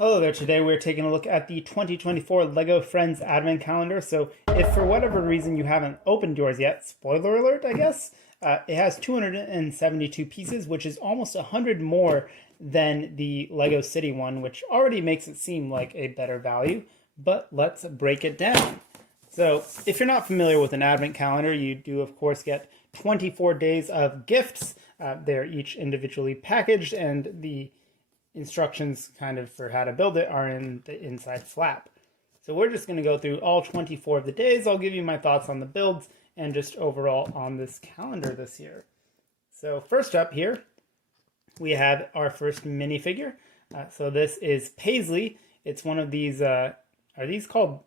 Hello there, today we're taking a look at the 2024 LEGO Friends Advent Calendar. So if for whatever reason you haven't opened yours yet, spoiler alert I guess, it has 272 pieces, which is almost 100 more than the LEGO City one, which already makes it seem like a better value, but let's break it down. So if you're not familiar with an Advent calendar, you do of course get 24 days of gifts. They're each individually packaged, and the instructions kind of for how to build it are in the inside flap. So we're just going to go through all 24 of the days. I'll give you my thoughts on the builds and just overall on this calendar this year. So first up here, we have our first minifigure. So this is Paisley. It's one of these, are these called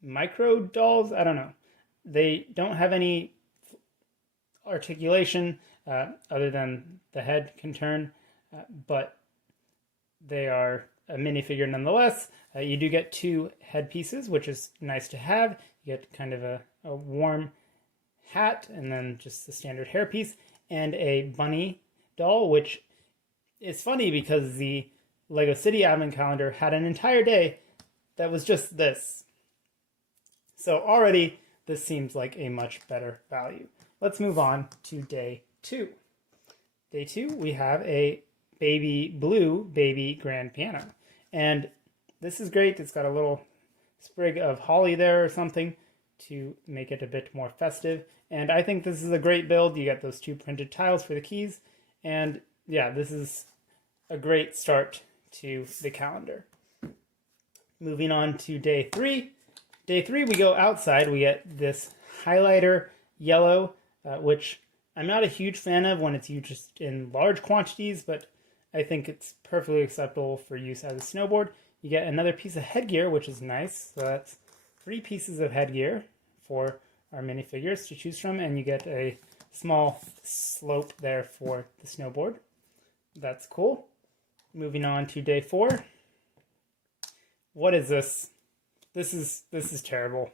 micro dolls? I don't know. They don't have any articulation other than the head can turn, but they are a minifigure nonetheless. You do get two head pieces, which is nice to have. You get kind of a warm hat and then just the standard hairpiece, and a bunny doll, which is funny because the LEGO City Advent Calendar had an entire day that was just this. So already this seems like a much better value. Let's move on to day two. Day two, we have a baby blue baby grand piano, and this is great. It's got a little sprig of holly there or something to make it a bit more festive, and I think this is a great build. You get those two printed tiles for the keys, and yeah, this is a great start to the calendar. Moving on to day three. Day three, we go outside. We get this highlighter yellow, which I'm not a huge fan of when it's used just in large quantities, but I think it's perfectly acceptable for use as a snowboard. You get another piece of headgear, which is nice. So that's 3 pieces of headgear for our minifigures to choose from, and you get a small slope there for the snowboard. That's cool. Moving on to day 4. What is this? This is terrible.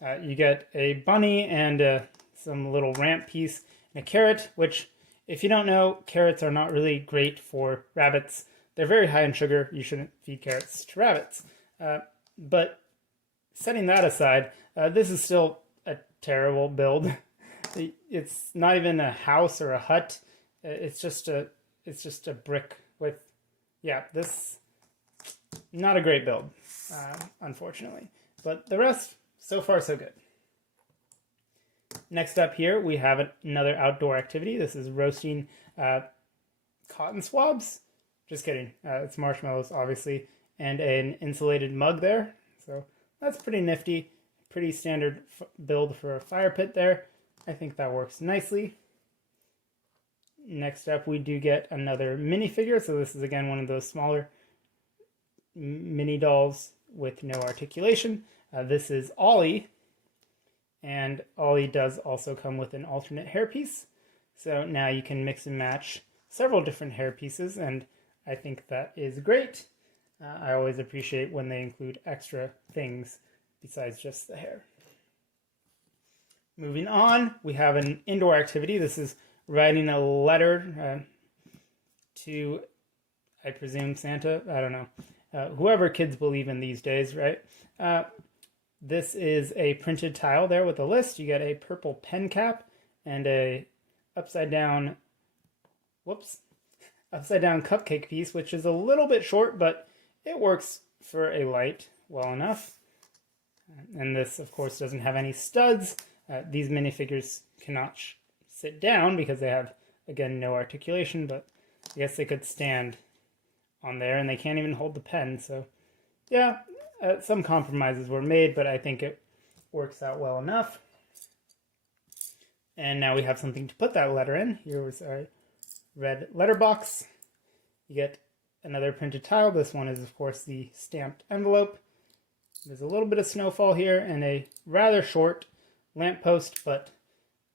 You get a bunny and some little ramp piece and a carrot, which, if you don't know, carrots are not really great for rabbits. They're very high in sugar. You shouldn't feed carrots to rabbits. But setting that aside, this is still a terrible build. It's not even a house or a hut. It's just a brick with, yeah, this, not a great build, unfortunately. But the rest, so far so good. Next up here, we have another outdoor activity. This is roasting cotton swabs. Just kidding. It's marshmallows, obviously, and an insulated mug there. So that's pretty nifty. Pretty standard build for a fire pit there. I think that works nicely. Next up, we do get another minifigure. So this is, again, one of those smaller mini dolls with no articulation. This is Ollie. And Ollie does also come with an alternate hairpiece. So now you can mix and match several different hair pieces, and I think that is great. I always appreciate when they include extra things besides just the hair. Moving on, we have an indoor activity. This is writing a letter to, I presume, Santa. I don't know. Whoever kids believe in these days, right? This is a printed tile there with a list. You get a purple pen cap and a upside down cupcake piece, which is a little bit short, but it works for a light well enough. And this, of course, doesn't have any studs. These minifigures cannot sit down because they have, again, no articulation, but I guess they could stand on there, and they can't even hold the pen. So, yeah. Some compromises were made, but I think it works out well enough. And now we have something to put that letter in. Here was our red letter box. You get another printed tile. This one is, of course, the stamped envelope. There's a little bit of snowfall here and a rather short lamppost, but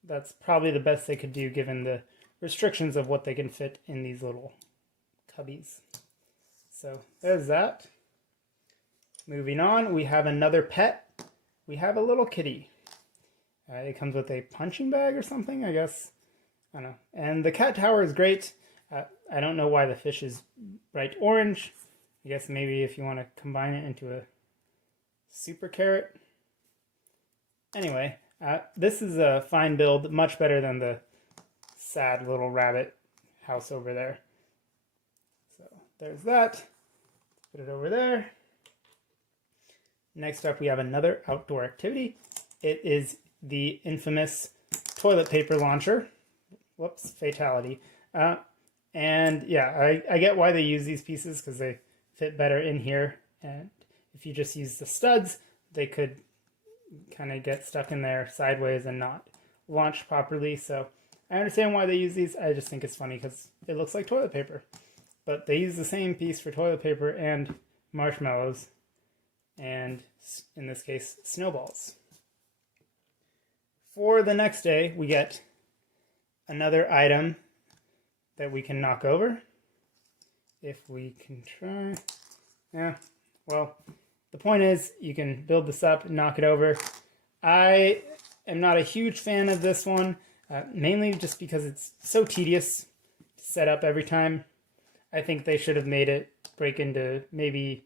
that's probably the best they could do given the restrictions of what they can fit in these little cubbies. So there's that. Moving on, we have another pet. We have a little kitty. It comes with a punching bag or something, I guess. I don't know. And the cat tower is great. I don't know why the fish is bright orange. I guess maybe if you want to combine it into a super carrot. Anyway, this is a fine build, much better than the sad little rabbit house over there. So there's that. Put it over there. Next up, we have another outdoor activity. It is the infamous toilet paper launcher. Whoops, fatality. And yeah, I get why they use these pieces because they fit better in here. And if you just use the studs, they could kind of get stuck in there sideways and not launch properly. So I understand why they use these. I just think it's funny because it looks like toilet paper. But they use the same piece for toilet paper and marshmallows, and in this case, snowballs. For the next day, we get another item that we can knock over. If we can try. Yeah, well, the point is you can build this up and knock it over. I am not a huge fan of this one, mainly just because it's so tedious to set up every time. I think they should have made it break into maybe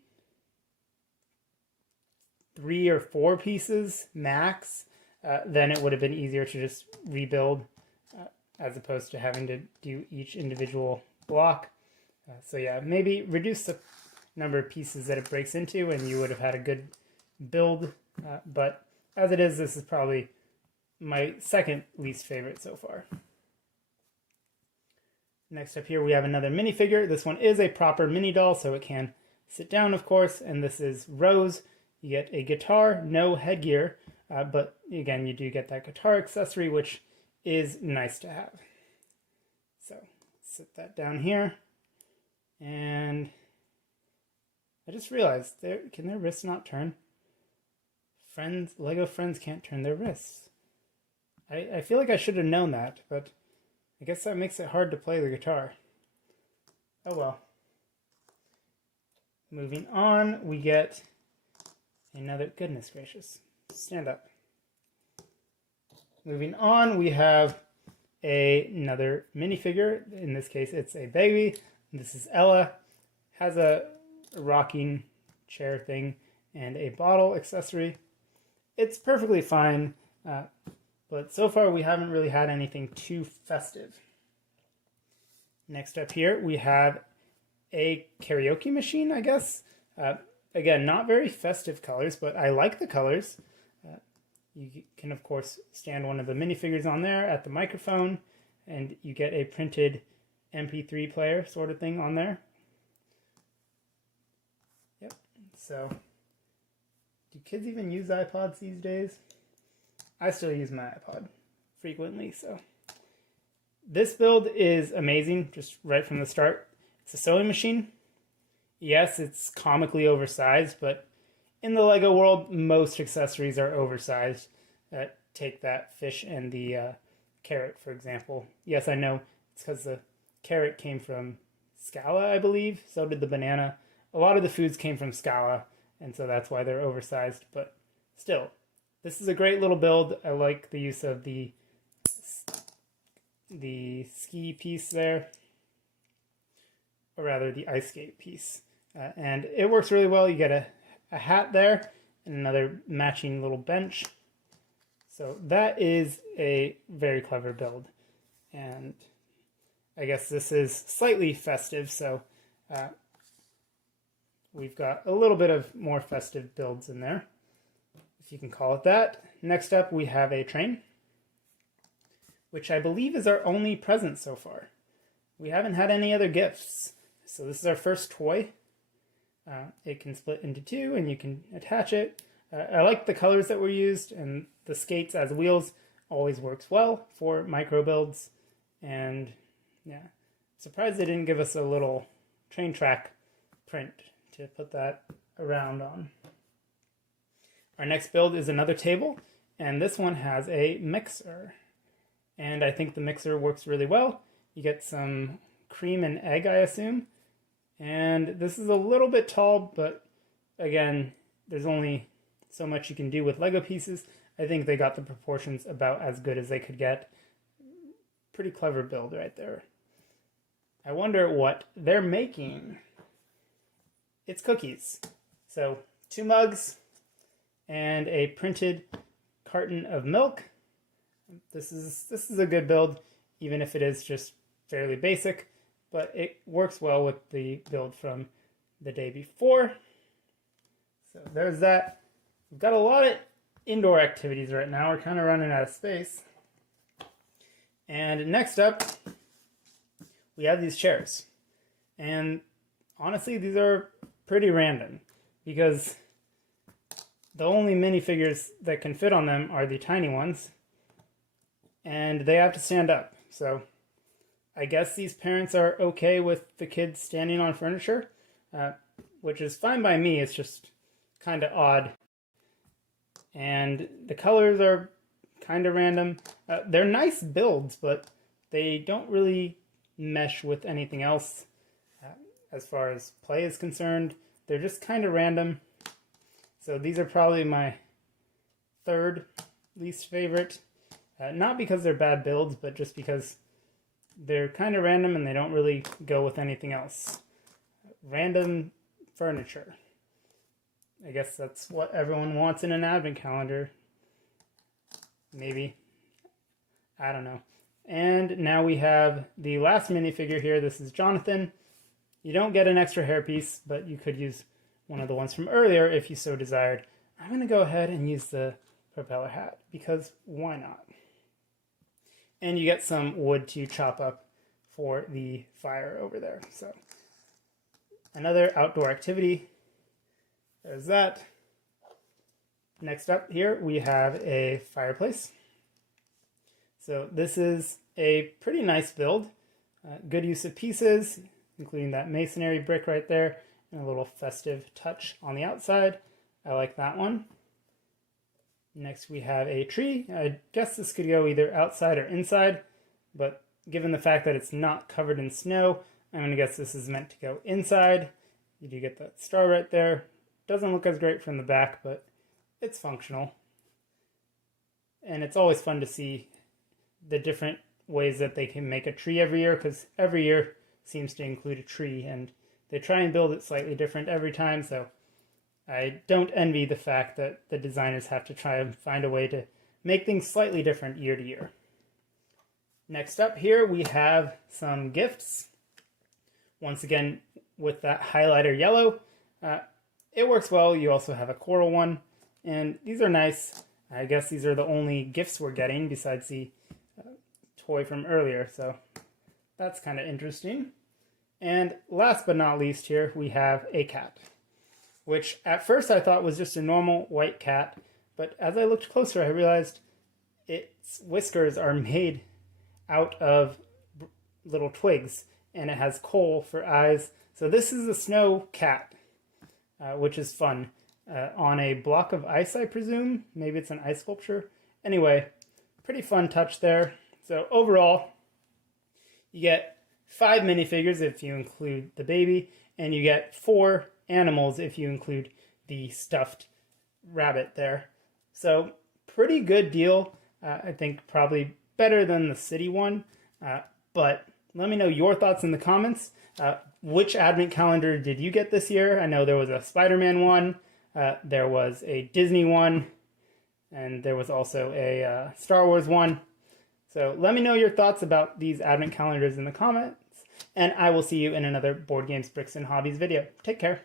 3 or 4 pieces max. Then it would have been easier to just rebuild as opposed to having to do each individual block. So yeah, maybe reduce the number of pieces that it breaks into and you would have had a good build. But as it is, this is probably my second least favorite so far. Next up here we have another minifigure. This one is a proper mini doll, so it can sit down, of course, and this is Rose. You get a guitar, no headgear, but again, you do get that guitar accessory, which is nice to have. So, sit that down here, and I just realized, can their wrists not turn? Lego friends can't turn their wrists. I feel like I should have known that, but I guess that makes it hard to play the guitar. Oh well. Moving on, we get another, goodness gracious, stand up. Moving on, we have another minifigure. In this case, it's a baby. This is Ella. Has a rocking chair thing and a bottle accessory. It's perfectly fine. But so far, we haven't really had anything too festive. Next up here, we have a karaoke machine, I guess. Again, not very festive colors, but I like the colors. You can, of course, stand one of the minifigures on there at the microphone, and you get a printed MP3 player sort of thing on there. Yep. So, do kids even use iPods these days? I still use my iPod frequently, so. This build is amazing, just right from the start. It's a sewing machine. Yes, it's comically oversized, but in the Lego world, most accessories are oversized. Take that fish and the carrot, for example. Yes, I know it's because the carrot came from Scala, I believe. So did the banana. A lot of the foods came from Scala, and so that's why they're oversized, but still. This is a great little build. I like the use of the ski piece there, or rather the ice skate piece. And it works really well. You get a hat there and another matching little bench. So that is a very clever build. And I guess this is slightly festive, so we've got a little bit of more festive builds in there, if you can call it that. Next up, we have a train, which I believe is our only present so far. We haven't had any other gifts. So this is our first toy. It can split into 2 and you can attach it. I like the colors that were used, and the skates as wheels always works well for micro builds. And yeah, surprised they didn't give us a little train track print to put that around on. Our next build is another table, and this one has a mixer. And I think the mixer works really well. You get some cream and egg, I assume. And this is a little bit tall, but again, there's only so much you can do with Lego pieces. I think they got the proportions about as good as they could get. Pretty clever build right there. I wonder what they're making. it's cookies. So 2 mugs and a printed carton of milk. This is a good build, even if it is just fairly basic, but it works well with the build from the day before. So there's that. We've got a lot of indoor activities right now. We're kind of running out of space. And next up, we have these chairs. And honestly, these are pretty random because the only minifigures that can fit on them are the tiny ones, and they have to stand up. So I guess these parents are okay with the kids standing on furniture, which is fine by me. It's just kind of odd. And the colors are kind of random. They're nice builds, but they don't really mesh with anything else as far as play is concerned. They're just kind of random. So these are probably my third least favorite. Not because they're bad builds, but just because they're kind of random and they don't really go with anything else. Random furniture. I guess that's what everyone wants in an advent calendar. Maybe. I don't know. And now we have the last minifigure here. This is Jonathan. You don't get an extra hairpiece, but you could use one of the ones from earlier if you so desired. I'm going to go ahead and use the propeller hat, because why not? And you get some wood to chop up for the fire over there. So another outdoor activity. There's that. Next up here, we have a fireplace. So this is a pretty nice build. Good use of pieces, including that masonry brick right there, and a little festive touch on the outside. I like that one. Next we have a tree. I guess this could go either outside or inside, but given the fact that it's not covered in snow, I'm going to guess this is meant to go inside. You do get that star right there. Doesn't look as great from the back, but it's functional. And it's always fun to see the different ways that they can make a tree every year, because every year seems to include a tree, and they try and build it slightly different every time, so I don't envy the fact that the designers have to try and find a way to make things slightly different year to year. Next up here we have some gifts. Once again with that highlighter yellow. It works well. You also have a coral one, and these are nice. I guess these are the only gifts we're getting besides the toy from earlier, so that's kind of interesting. And last but not least here, we have a cat, which at first I thought was just a normal white cat, but as I looked closer, I realized its whiskers are made out of little twigs, and it has coal for eyes. So this is a snow cat, which is fun. On a block of ice, I presume. Maybe it's an ice sculpture. Anyway, pretty fun touch there. So overall, you get 5 minifigures if you include the baby, and you get 4 animals if you include the stuffed rabbit there. So pretty good deal. I think probably better than the city one, but let me know your thoughts in the comments. Which advent calendar did you get this year? I know there was a Spider-Man one, there was a Disney one, and there was also a Star Wars one. So let me know your thoughts about these advent calendars in the comments, and I will see you in another Board Games, Bricks, and Hobbies video. Take care.